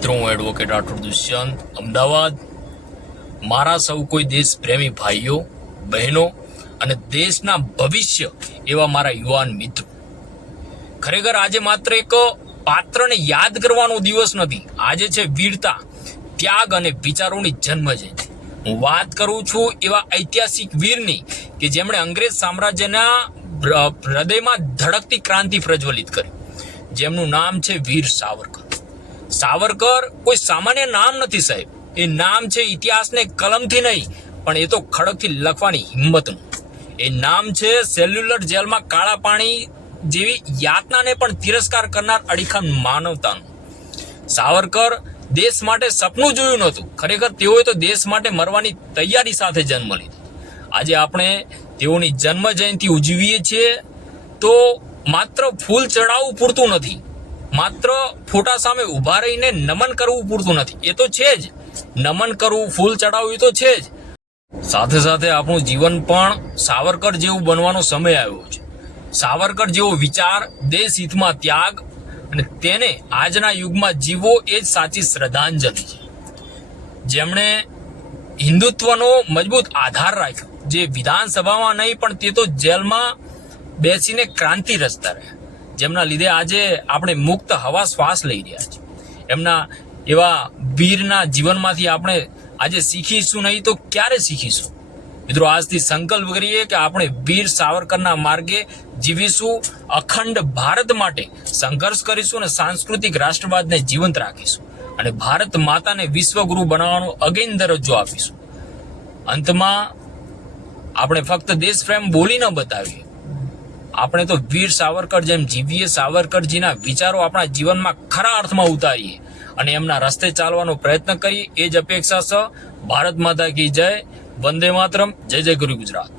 મિત્રો, હું એડવોકેટ રાઠોડ દુષ્યંત, અમદાવાદ. મારા સૌ કોઈ દેશ પ્રેમી ભાઈઓ બહેનો અને દેશના ભવિષ્ય એવા મારા યુવાન મિત્રો, ખરેખર આજે માત્ર એક પાત્રને યાદ કરવાનો દિવસ નથી. આજે છે વીરતા, ત્યાગ અને વિચારોની જન્મજયંતિ. હું વાત કરું છું એવા ઐતિહાસિક વીરની કે જેમણે અંગ્રેજ સામ્રાજ્યના હૃદયમાં ધડકતી ક્રાંતિ પ્રજ્વલિત કરી, જેમનું નામ છે વીર સાવરકર. સાવરકર કોઈ સામાન્ય નામ નથી સાહેબ. એ નામ છે ઇતિહાસને કલમથી નહીં, પણ એ તો ખડકથી લખવાની હિંમતનું. એ નામ છે સેલ્યુલર જેલમાં કાળા પાણી જેવી યાતનાને પણ તિરસ્કાર કરનાર અડીખમ માનવતાનું. સાવરકર દેશ માટે સપનું જોયું નહોતું, ખરેખર તેઓએ તો દેશ માટે મરવાની તૈયારી સાથે જન્મ લીધો. આજે આપણે તેઓની જન્મ જયંતિ ઉજવીએ છીએ તો માત્ર ફૂલ ચડાવવું પૂરતું નથી, માત્ર ફોટા સામે ઉભા રહીને નમન કરવું પૂરતું નથી. એ તો છે જ, નમન કરવું, ફૂલ ચડાવવું એ તો છે જ. સાથે સાથે આપણું જીવન પણ સાવરકર જેવું બનવાનો સમય આવ્યો છે. સાવરકર જેવો વિચાર, દેશ હિતમાં ત્યાગ અને તેને આજના યુગમાં જીવવો એ જ સાચી શ્રદ્ધાંજલિ છે. જેમણે હિન્દુત્વનો મજબૂત આધાર રાખ્યો, જે વિધાનસભામાં નહીં પણ તે તો જેલમાં બેસીને ક્રાંતિ રચતા રહ્યા, જેમના લીધે આજે આપણે મુક્ત હવા શ્વાસ લઈ રહ્યા છીએ. એમના એવા વીરના જીવનમાંથી આપણે આજે શીખીશું નહીં તો ક્યારે શીખીશું? મિત્રો, આજથી સંકલ્પ કરીએ કે આપણે વીર સાવરકરના માર્ગે જીવીશું, અખંડ ભારત માટે સંઘર્ષ કરીશું અને સાંસ્કૃતિક રાષ્ટ્રવાદને જીવંત રાખીશું અને ભારત માતાને વિશ્વગુરુ બનાવવાનો અગેન દરજ્જો આપીશું. અંતમાં આપણે ફક્ત દેશ પ્રેમ બોલી ન બતાવીએ, આપણે તો વીર સાવરકર જેમ જીવીએ, સાવરકરજીના વિચારો આપણા જીવનમાં ખરા અર્થમાં ઉતારીએ અને એમના રસ્તે ચાલવાનો પ્રયત્ન કરીએ. એ જ અપેક્ષા છે. ભારત માતા કી જય, વંદે માતરમ, જય જય ગુરુ ગુજરાત.